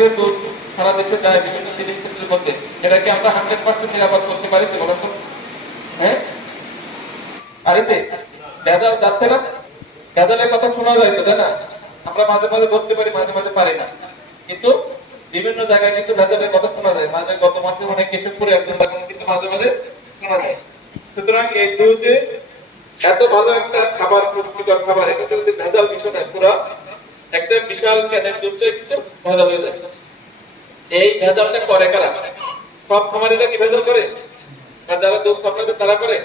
যে দুধ সারা দেশে যায় বিভিন্ন চিলিং সেন্টারের মধ্যে, এটাকে আমরা 100% নিরাপদ করতে পারি কি বলেন তো? হ্যাঁ, আরেতে ভেজাল যাচ্ছে না, ভেজালের কথা শোনা যায় তো, তাই না? আমরা মাঝে মাঝে ধরতে পারি, মাঝে মাঝে পারি না, কিন্তু বিভিন্ন জায়গায় কিন্তু ভেজালের কথা শোনা যায়। মাঝে গত মাসে অনেক কেশবপুরে একজন কিন্তু মাঝে মাঝে শোনা যায়। সুতরাং এই দুধে এত ভালো একটা খাবার, পুষ্টিকর খাবার, এটা যদি ভেজাল মিশে না, পুরো একটা বিশাল ক্যানের দুধটাই কিন্তু ভেজাল হয়ে যায়। এই ভেজালটা করে কারা? সব খামারিরা কি ভেজাল করে? আর যারা দুধ সাপ্লাই দেয় তারা করে?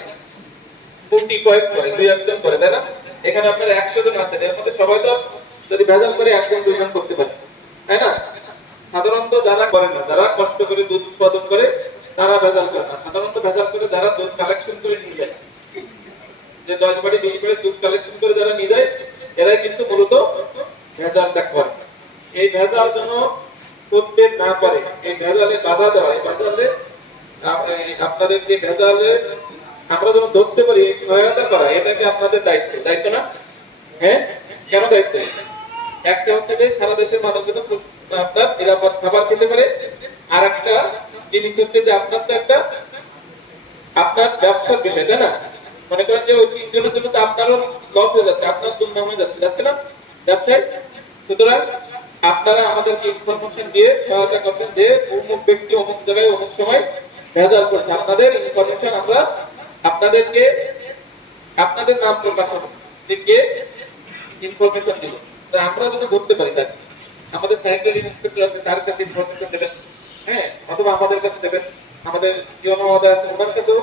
কোটি কয়েক করে, দুই একজন করে, তাই না? এখানে আপনার 100 জন আছেন, এর মধ্যে সবাই তো যদি ভেজাল করে একজন দুইজন করতে পারে, তাই না? সাধারণত যারা করে না, যারা কষ্ট করে দুধ উৎপাদন করে, তারা ভেজাল করে না। সাধারণত ভেজাল করে যারা দুধ কালেকশন করে নিয়ে যায়, যে 10 বাড়ি 20 বাড়ি দুধ কালেকশন করে যারা নিয়ে যায়, এরাই কিন্তু মূলত ভেজালটা করে। এই ভেজাল যেন করতে না পারে, এই ভেজালে বাধা দেওয়া, এই ভেজালে আপনাদেরকে ভেজালে আমরা যেন ধরতে পারি, সহায়তা করা, এটাকে আপনাদের দায়িত্ব, দায়িত্ব না? হ্যাঁ, কেন দায়িত্ব? একটা হচ্ছে যে সারা দেশের মানুষ যেন আপনার নিরাপদ খাবার খেতে পারে, আর একটা জিনিস হচ্ছে যে আপনার তো একটা আপনার ব্যবসার বিষয়, তাই না? মনে করেন যে ওই তিনজনের জন্য তো আপনারও লস হয়ে যাচ্ছে, আপনার দুর্নাম হয়ে যাচ্ছে, যাচ্ছে না ব্যবসায়? সুতরাং আপনারা আমাদেরকে ইনফরমেশন দিয়ে সহায়তা করবেন যে অমুক ব্যক্তি অমুক জায়গায় অমুক সময় ভেজাল করছে, আপনাদের ইনফরমেশন আমরা আপনাদেরকে আপনাদের নাম প্রকাশন থেকে ইনফরমেশন দিব। তো আমরা যদি বলতে পারি তাকে, আমাদের স্যানিটারি ইন্সপেক্টর আছে, তার কাছে ইনফরমেশন দেবেন, হ্যাঁ, অথবা আমাদের কাছে দেবেন, আমাদের ইউনো মহোদয় আছে, ওনার কাছেও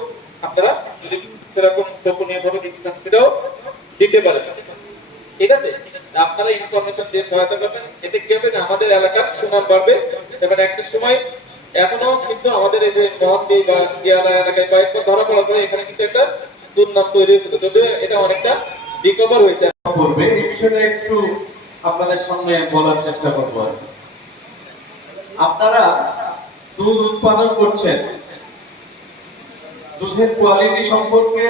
আপনারা যদি সেরকম গোপনীয় ভাবে ডিসিশন সেটাও দিতে পারেন, ঠিক আছে? আপনারা ইনফরমেশন দিয়ে সহায়তা করবেন, এতে কি হবে না, আমাদের এলাকার সুনাম বাড়বে। এবার একটা সময় এখনো কিন্তু আমাদের এই যে মহান্দি বা জিয়ালা এলাকায় কয়েকবার ধরা পড়ার পরে এখানে কিন্তু একটা দুর্নাম তৈরি হয়েছিল, যদিও এটা অনেকটা রিকভার হয়েছে। করবে এই বিষয়টা একটু আপনাদের সামনে বলার চেষ্টা করব। আপনারা দুধ উৎপাদন করছেন, দুধের কোয়ালিটি সম্পর্কে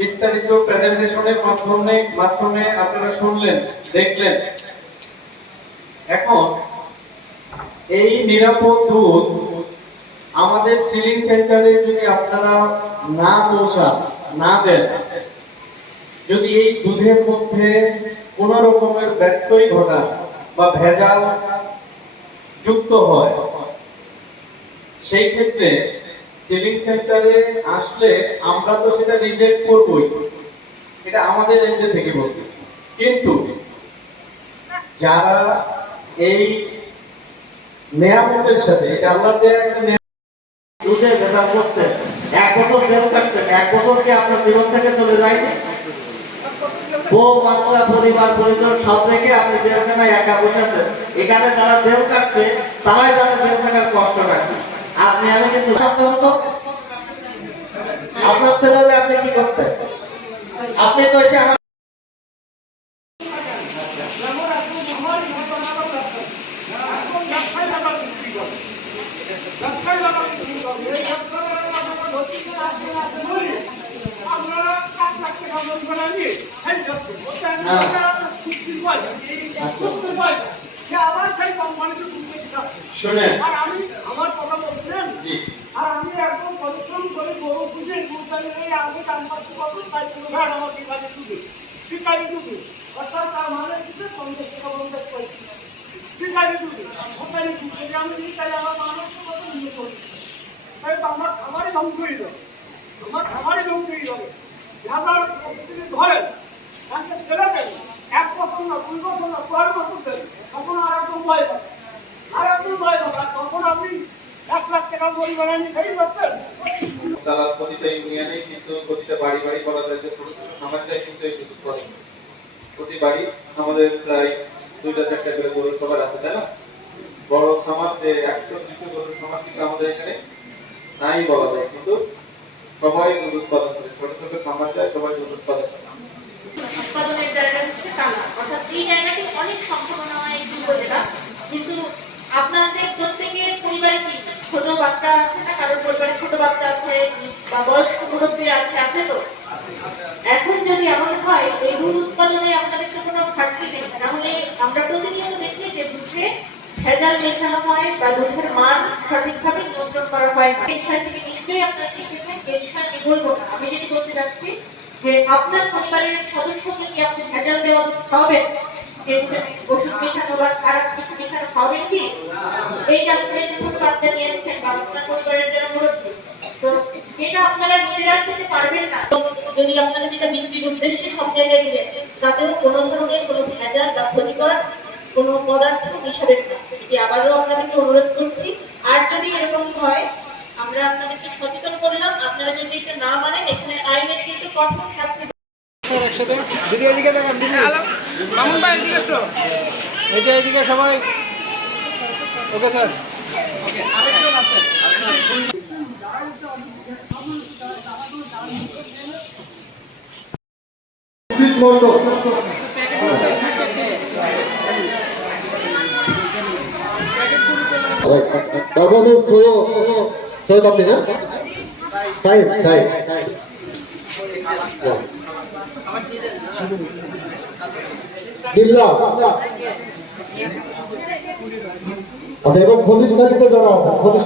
বিস্তারিত প্রেজেন্টেশনের মাধ্যমে আপনারা শুনলেন, দেখলেন। এখন এই নিরাপদ দুধ আমাদের চিলিং সেন্টারে যদি আপনারা না পৌঁছান, না দেন, যদি এই দুধের মধ্যে কোন রকমের ব্যত্যয় ঘটান বা ভেজাল যুক্ত হয়, সেই ক্ষেত্রে চিলিং সেন্টারে আসলে আমরা তো সেটা রিজেক্ট করবই, এটা আমাদের এন্ড থেকে বলতেছি। কিন্তু যারা এই নিয়ামতের সাথে, এটা আল্লাহর দেয়া একটা দুধে ভেজাল করছে, 1 বছর জেল কাটছেন, 1 বছর কি আপনার জীবন থেকে চলে যায়নি? বউ বাচ্চা পরিবার পরিজন সব রেখে আপনি জেলখানায় একা বসে আছেন। এখানে যারা জেল কাটছে তারাই জানে জেল থাকার কষ্টটা কি। আপনি আমি কিন্তু সাধারণত আপনার ছেলে হলে আপনি কি করতেন? আপনি তো এসে আমার শুনেন, আমার কথা বলছেন, আর আমি একদম পরিশ্রম করে গরু পুষে আমি কাম করতে পারবো, তাই ভাড় আমার ঠিকানে দুধে ঠিকানি দুধে, অর্থাৎ তার মানে দিতে 50 টাকা 50 পয়সা ঠিকানি দুধে ওখানে দুধে আমি নিই, তাই আমার মানুষ কত নিয়ে করি, তাই তো আমার খাবারই ধ্বংস হয়ে যাবে, আমার খাবারই ধ্বংস হয়ে যাবে। যাবার যদি ধরেন তাকে ছেড়ে দেন, 1 বছর না 2 বছর না 4 বছর দেন, তখন আর একদম ভয় পাবে, আর একদম ভয় পাবে, তখন আপনি 1 লাখ টাকা পরিমাণে নিয়ে খেয়ে যাচ্ছেন। তারা প্রতিটা ইউনিয়নে কিন্তু প্রতিটা বাড়ি বাড়ি বলা যায় যে খামারটাই কিন্তু এই দুধ উৎপাদন। প্রতি বাড়ি আমাদের প্রায় 2-4টা করে গরুর খামার আছে, তাই না? বড় খামার যে 100-200 গরুর খামার কিন্তু আমাদের এখানে নাই বলা যায়, কিন্তু সবাই দুধ উৎপাদন করে, ছোট ছোট খামার যায়, সবাই দুধ উৎপাদন করে। উৎপাদনের জায়গা হচ্ছে কালা, অর্থাৎ এই জায়গাটি অনেক সম্ভাবনা এই উপজেলা। কিন্তু আপনাদের প্রত্যেকের পরিবারে কি ছোট বাচ্চা আছে না? কারোর পরিবারে ছোট বাচ্চা আছে বা বয়স্ক মুরব্বী আছে, আছে তো? এখন যদি এমন হয় এই দুধ উৎপাদনে আপনাদের তো কোনো ঘাটতি নেই, তাহলে আমরা প্রতিনিয়ত দেখি যে দুধে ভেজাল মেশানো হয় বা দুধের মান সঠিকভাবে নিয়ন্ত্রণ করা হয় না। এই বিষয় থেকে নিশ্চয়ই আপনারা শিখেছেন, এই বিষয়ে আমি বলবো না। আমি যেটা বলতে চাচ্ছি যে আপনার পরিবারের সদস্যকে কি আপনি ভেজাল দেওয়া দুধ খাওয়াবেন? যে দুধে ওষুধ মেশানো বা খারাপ কিছু মেশানো খাওয়াবেন কি? এইটা আপনি ছোট বাচ্চা নিয়ে এসেছেন বা আপনার পরিবারের যারা মুরব্বী, তো এটা আপনারা নিজেরা করতে পারবেন না। যদি আপনারা যেটা বিক্রির উদ্দেশ্যে সব জায়গায় দিলেন, তাতেও কোনো ধরনের কোনো ভেজাল বা ক্ষতিকর কোনো পদার্থ মিশাবেন না। এটি আবারও আপনাদেরকে অনুরোধ করছি। আর যদি এরকম হয়, আমরা আপনাদেরকে সচেতন করলাম, আপনারা যদি এটা না মানেন, এখানে আইনের কিন্তু কঠোর শাস্তি। মামুন ভাই এদিকে একটু এই যে এদিকে সবাই ওকে স্যার তারপরে সৈয়দ আপনি না সাইদ সাইদ বিল্লাহ আচ্ছা এবং পুলিশ দায়িত্বে যারা আছে